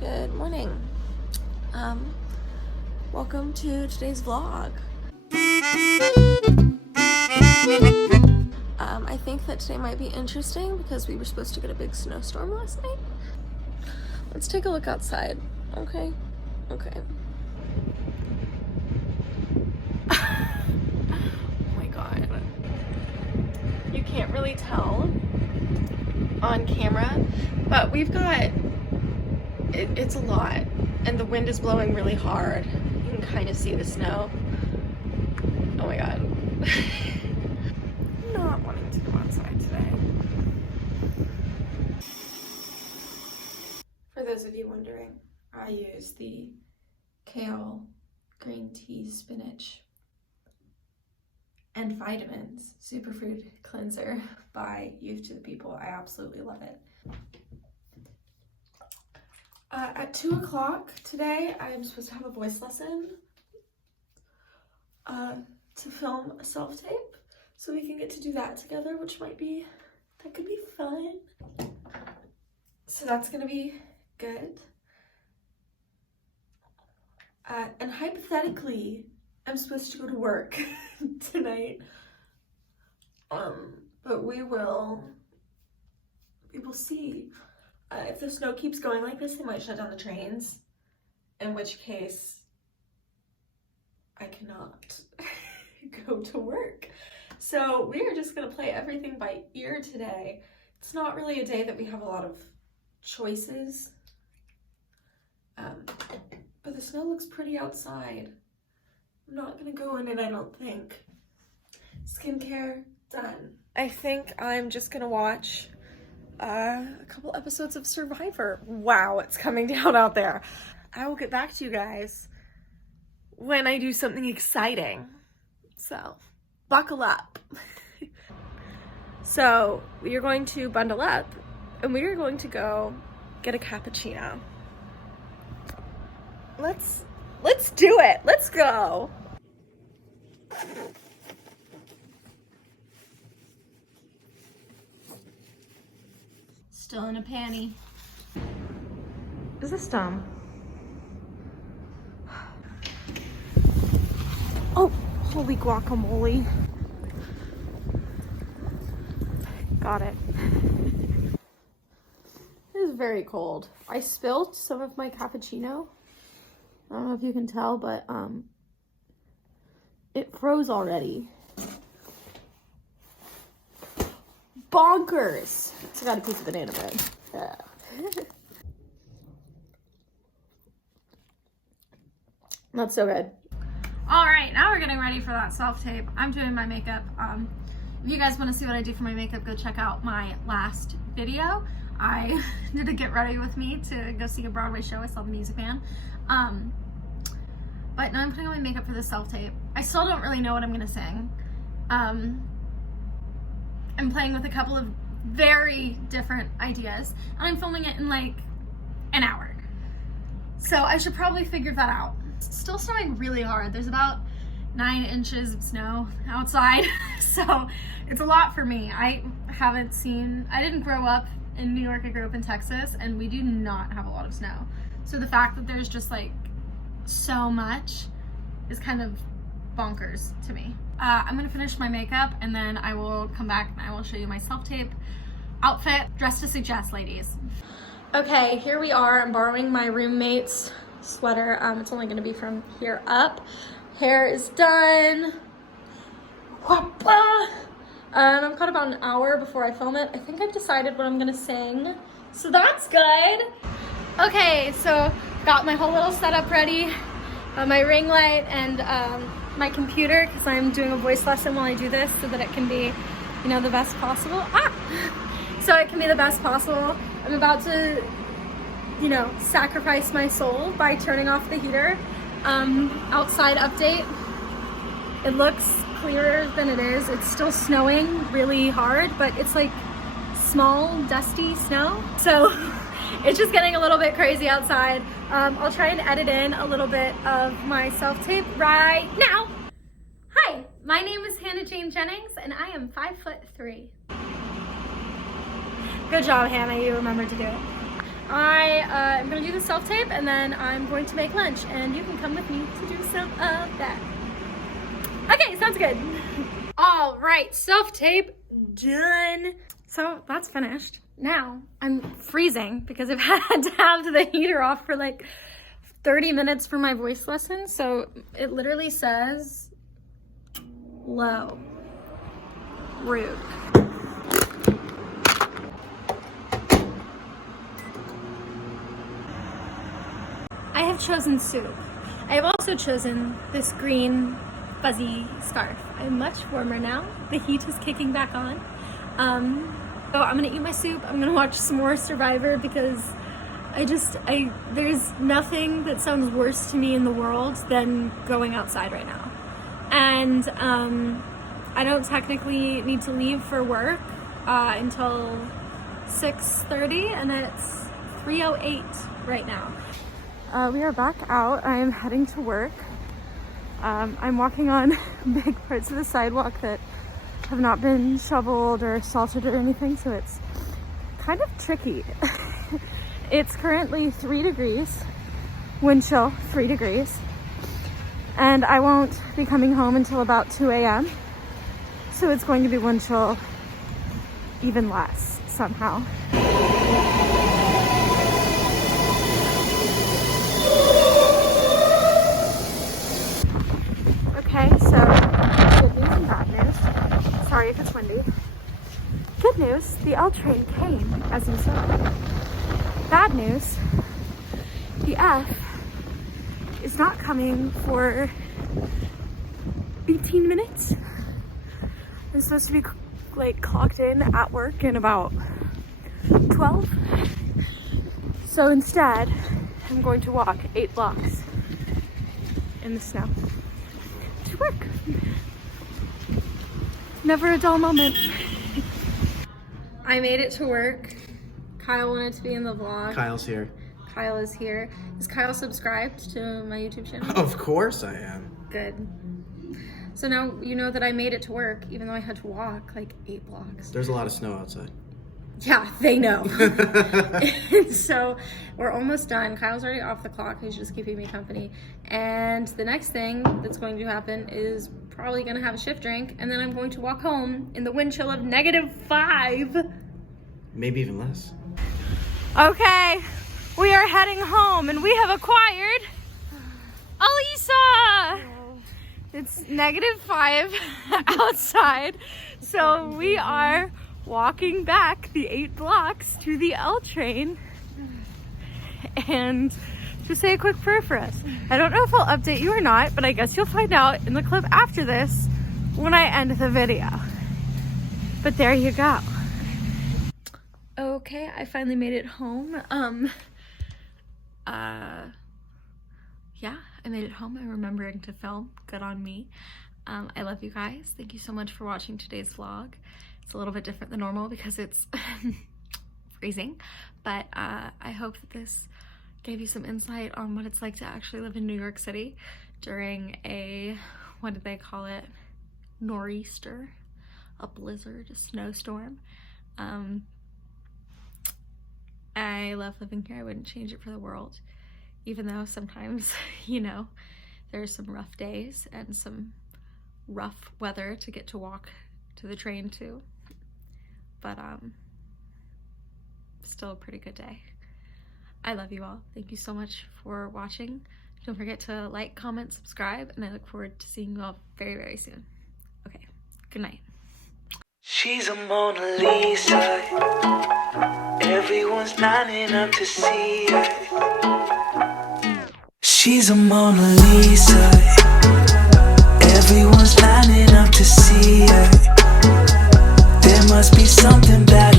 Good morning. Welcome to today's vlog. I think that today might be interesting because we were supposed to get a big snowstorm last night. Let's take a look outside, okay? Okay. Oh my god. You can't really tell on camera, but we've got, it's a lot, and the wind is blowing really hard. You can kind of see the snow. Oh my god. Not wanting to go outside today. For those of you wondering, I use the kale, green tea, spinach, and vitamins superfood cleanser by Youth to the People. I absolutely love it. At 2 o'clock today, I'm supposed to have a voice lesson to film a self-tape, so we can get to do that together, which that could be fun. So that's gonna be good. And hypothetically, I'm supposed to go to work tonight. But we will see. If the snow keeps going like this, they might shut down the trains, in which case I cannot go to work. So we are just gonna play everything by ear today. It's not really a day that we have a lot of choices, but the snow looks pretty outside. I'm not gonna go in it, I don't think. Skincare, done. I think I'm just gonna watch a couple episodes of Survivor. Wow, it's coming down out there. I will get back to you guys when I do something exciting. So, buckle up. So, we are going to bundle up and we are going to go get a cappuccino. Let's do it. Let's go. Still in a panty. Is this dumb? Oh, holy guacamole. Got it. It is very cold. I spilled some of my cappuccino. I don't know if you can tell, but it froze already. Bonkers! I got a piece of banana bread. Yeah. That's so good. All right, now we're getting ready for that self-tape. I'm doing my makeup. If you guys want to see what I do for my makeup, go check out my last video. I did a get ready with me to go see a Broadway show. I saw The Music Man. But now I'm putting on my makeup for the self-tape. I still don't really know what I'm gonna sing. I'm playing with a couple of very different ideas, and I'm filming it in like an hour. So I should probably figure that out. It's still snowing really hard. There's about 9 inches of snow outside, so it's a lot for me. I didn't grow up in New York, I grew up in Texas, and we do not have a lot of snow. So the fact that there's just like so much is kind of bonkers to me. I'm gonna finish my makeup and then I will come back and I will show you my self-tape outfit. Dress to suggest, ladies. Okay, here we are. I'm borrowing my roommate's sweater. It's only gonna be from here up. Hair is done. Whoppa! I've got about an hour before I film it. I think I've decided what I'm gonna sing, so that's good. Okay, so got my whole little setup ready. My ring light and my computer, because I'm doing a voice lesson while I do this so that it can be, you know, the best possible. So it can be the best possible. I'm about to, you know, sacrifice my soul by turning off the heater. Outside update. It looks clearer than it is. It's still snowing really hard, but it's like small, dusty snow. So it's just getting a little bit crazy outside. I'll try and edit in a little bit of my self-tape right now. Hi, my name is Hannah Jane Jennings, and I am 5'3". Good job, Hannah, you remembered to do it. I'm gonna do the self-tape and then I'm going to make lunch and you can come with me to do some of that. Okay, sounds good. All right, self-tape done. So that's finished. Now I'm freezing because I've had to have the heater off for like 30 minutes for my voice lesson. So it literally says low, rude. I have chosen soup. I have also chosen this green fuzzy scarf. I'm much warmer now. The heat is kicking back on. So I'm gonna eat my soup. I'm gonna watch some more Survivor because there's nothing that sounds worse to me in the world than going outside right now. And I don't technically need to leave for work until 6:30 and it's 3:08 right now. We are back out. I am heading to work. I'm walking on big parts of the sidewalk that have not been shoveled or salted or anything, so it's kind of tricky. It's currently 3 degrees, wind chill 3 degrees, and I won't be coming home until about 2 a.m. So it's going to be wind chill even less somehow. Okay, so good news and bad news. Sorry if it's windy. Good news, the L train came, as you saw. Bad news, the F is not coming for 18 minutes. I'm supposed to be like clocked in at work in about 12. So instead, I'm going to walk 8 blocks in the snow to work. Never a dull moment. I made it to work. Kyle wanted to be in the vlog. Kyle's here. Kyle is here. Is Kyle subscribed to my YouTube channel? Of course I am. Good. So now you know that I made it to work, even though I had to walk like 8 blocks. There's a lot of snow outside. Yeah, they know. And so we're almost done. Kyle's already off the clock. He's just keeping me company. And the next thing that's going to happen is probably going to have a shift drink. And then I'm going to walk home in the wind chill of -5. Maybe even less. Okay, we are heading home and we have acquired Alisa. It's -5 outside. So we are walking back the 8 blocks to the L train and to say a quick prayer for us. I don't know if I'll update you or not, but I guess you'll find out in the clip after this when I end the video. But there you go. Okay, I finally made it home. Yeah, I made it home. I'm remembering to film. Good on me. I love you guys. Thank you so much for watching today's vlog. It's a little bit different than normal because it's freezing, but I hope that this gave you some insight on what it's like to actually live in New York City during a, what did they call it? Nor'easter, a blizzard, a snowstorm. I love living here. I wouldn't change it for the world, even though sometimes, you know, there's some rough days and some rough weather to get to walk to the train too. But still a pretty good day. I love you all. Thank you so much for watching. Don't forget to like, comment, subscribe, and I look forward to seeing you all very, very soon. Okay, good night. She's a Mona Lisa. Everyone's lining up to see her. She's a Mona Lisa. Everyone's lining up to see her. There must be something bad